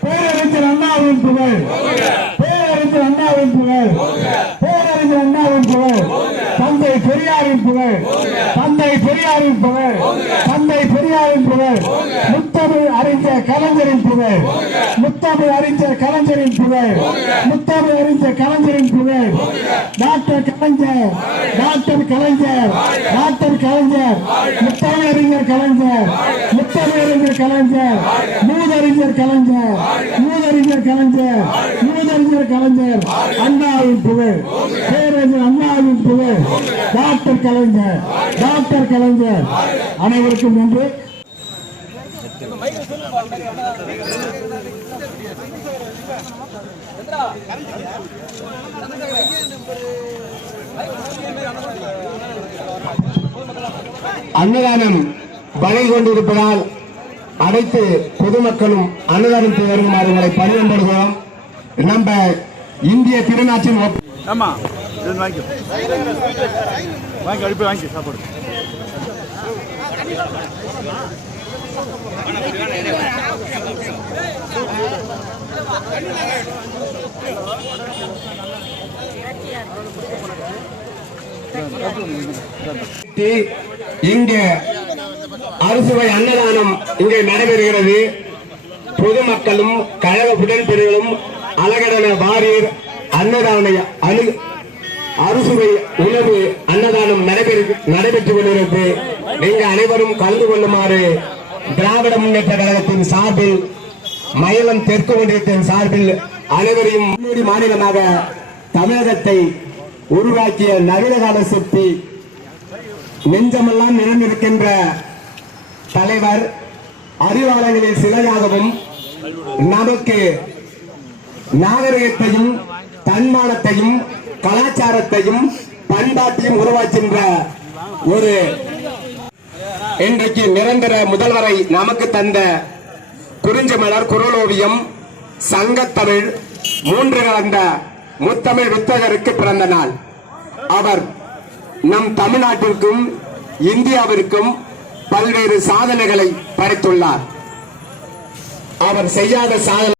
பேரறிஞர் அண்ணாவின் புகழ். பேரறிஞர் அண்ணாவின் புகழ். பேரறிஞர் அண்ணாவின் புகழ். தந்தை பெரியாரின் புகழ். தந்தை பெரியாரின் புகழ். தந்தை பெரியாரின் புகழ். முத்தமிழ் அறிஞர் கலைஞரின் புகழ். முத்தமிழ் அறிஞர் கலைஞரின் புகழ். முத்தமிழ் அறிஞர் கலைஞரின் புகழ். Doctor Kalaignar. Doctor Kalaignar. Doctor Kalaignar. முத்தமிழ் அறிஞர் கலைஞர். முத்தமிழ் அறிஞர் கலைஞர். மூதறிஞர் கலைஞர். மூதறிஞர் கலைஞர். மூதறிஞர் கலைஞர். அண்ணாவின் புகழ். பேரறிஞர் அண்ணாவின் புகழ். Doctor Kalaignar doctor Kalaignar. அனைவருக்கும் நன்றி. அன்னதானம் பணி கொண்டிருப்பதால் அனைத்து பொதுமக்களும் அன்னதானம் வருமாறு உங்களை பணியன்படுகிறோம் நம்ம இந்திய திருநாட்டின் ஒப்ப- ஆமா. இது வாங்கிக்கோ. வாங்கி அடிப்பு வாங்கி சாப்பாடு. இங்கே அறுசுவை அன்னதானம் இங்கே நடைபெறுகிறது. பொதுமக்களும் கழக உடன்பிரிவுகளும் அழகடன வாரியர் அன்னதான அணு அறுசுவை உணவு அன்னதானம் நடைபெறு நடைபெற்றுக் கொண்டிருக்கிறது நீங்க அனைவரும் கலந்து கொள்ளுமாறு திராவிட முன்னேற்ற கழகத்தின் சார்பில் மயிலம் தெற்கு ஒன்றியத்தின் சார்பில் அனைவரையும் முன்னோடி மாநிலமாக தமிழகத்தை உருவாக்கிய நவீனகால சக்தி நெஞ்சமெல்லாம் நிறைந்திருக்கின்ற தலைவர் அறிவாளர்களின் சிலையாகவும் நமக்கு நாகரிகத்தையும் தன்மானத்தையும் கலாச்சாரத்தையும் பண்பாட்டையும் உருவாக்கின்ற ஒரு இன்றைக்கு நிரந்தர முதல்வரை நமக்கு தந்த குறிஞ்சி மலர் குரலோவியம் சங்கத்தமிழ் மூன்று கலந்த முத்தமிழ் வித்தகருக்கு பிறந்த நாள். அவர் நம் தமிழ்நாட்டிற்கும் இந்தியாவிற்கும் பல்வேறு சாதனைகளை படைத்துள்ளார். அவர் செய்யாத சாதனை